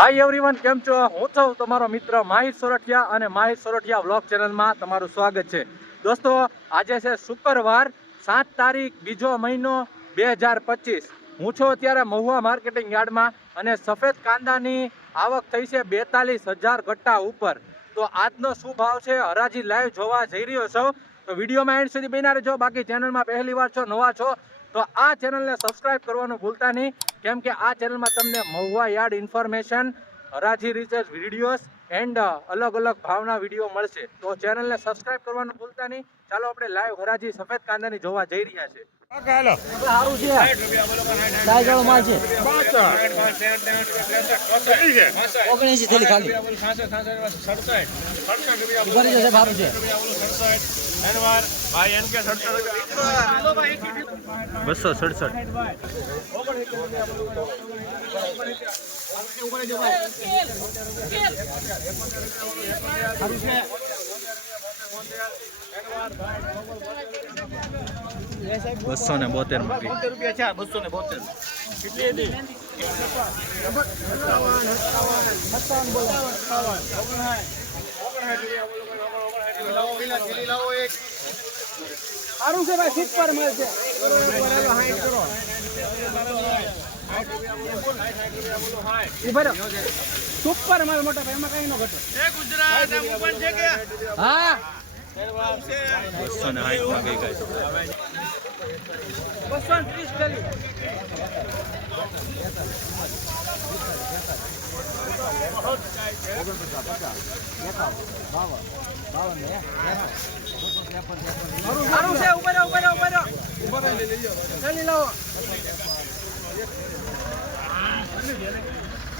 Hi everyone કેમ છો? હું છું તમારો મિત્ર માહિર સોરઠિયા અને માહિર સોરઠિયા વ્લોગ ચેનલમાં તમારું સ્વાગત છે. દોસ્તો, આજે છે શુક્રવાર, સાત તારીખ, બીજો મહિનો બે હજાર પચીસ. હું છું અત્યારે મહુવા માર્કેટિંગ યાર્ડમાં અને સફેદ કાંદાની આવક થઈ છે બેતાલીસ હજાર ઘટ્ટા ઉપર. તો આજનો શું ભાવ છે? હરાજી લાઈવ જોવા જઈ રહ્યો છો. તો વિડીયોમાં એન્ડ સુધી બન્યા રહેજો. બાકી ચેનલમાં પહેલી વાર છો, નવા છો તો આ ચેનલને સબસ્ક્રાઈબ કરવાનું ભૂલતા નહીં. કેમ કે આ ચેનલમાં તમને મહુવા યાર્ડ ઇન્ફોર્મેશન હરાજી રિસર્ચ વિડીયોઝ એન્ડ અલગ અલગ ભાવના વીડિયો મળશે. તો ચેનલને સબસ્ક્રાઇબ કરવાનું ભૂલતા નહીં. ચાલો આપણે લાઈવ હરાજી સફેદ કાંદાની જોવા જઈ રહ્યા છે. બસો છે સાઈઝ વાળો માલ છે ઓગણએંસી થેલી ખાલી ભરી જશે સારું છે બસો સડસઠ બસો ને બોતેર મૂકી સારું છે ભાઈ સુપર માલ છે ઊભા રહો. સુપર માલ મોટા ભાઈ એમાં કઈ નો ઘટે. હા. બસો ને સાઠમાં ગઈ ગઈ બસો ત્રીસ થેલી સારું છે ઊભા રહો ઊભા રહો ઊભા રહો થેલી લાવો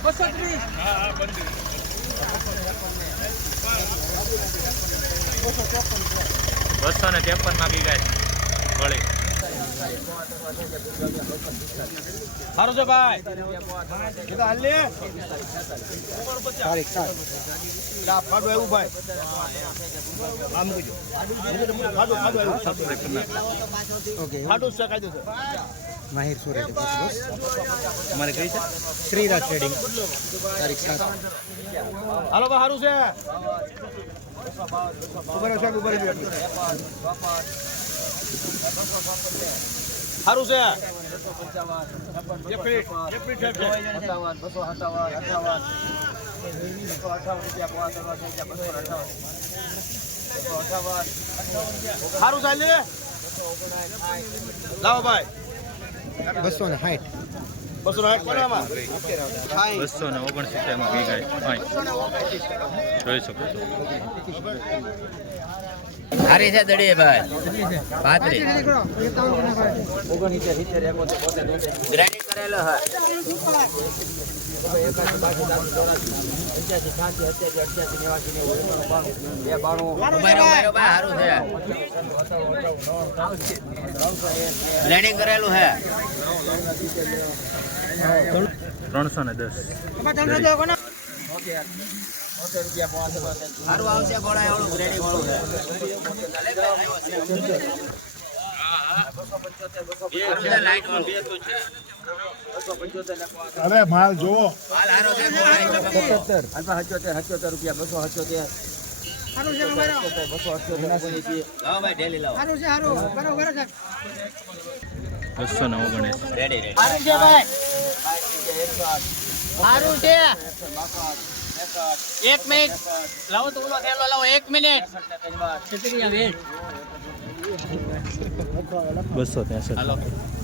બસો ત્રીસ બસો ને ત્રેપનમાં બી ગાય. વળી. સારું છે ભાઈ. ફાડો એવું ભાઈ. આમ કીધું ફાડો ફાડો એવું ઓકે. ફાડો છે કાયદો છે. માહિર સુરેશ અમારે તમારે કઈ છે? શ્રીરાજ ટ્રેડિંગ તારીખ સાત. હાલો બા સારું છે. ઊભા રહો સાહેબ ઊભા રહો. સારું છે. એક મિનિટ સાહેબ સારું ચાલે લાવો ભાઈ. બસો ને સાઠ બસો ને ઓગણસિત્તેરમાં ગઈ ગઈ જોઈ શકો છો. હારી છે દડી ભાઈ. કરેલો હે. ગ્રાઇન્ડિંગ કરેલું હે. ત્રણસો ને દસ. અરે માલ જોવો. છે ગોળા લાવો ભાઈ બસો ને ઓગણીસ રેડી રેડી સારું છે સારું છે. એક મિનિટ. લાવો તો ઓલો થેલો લાવો એક મિનિટ. બસો ત્રેસઠ.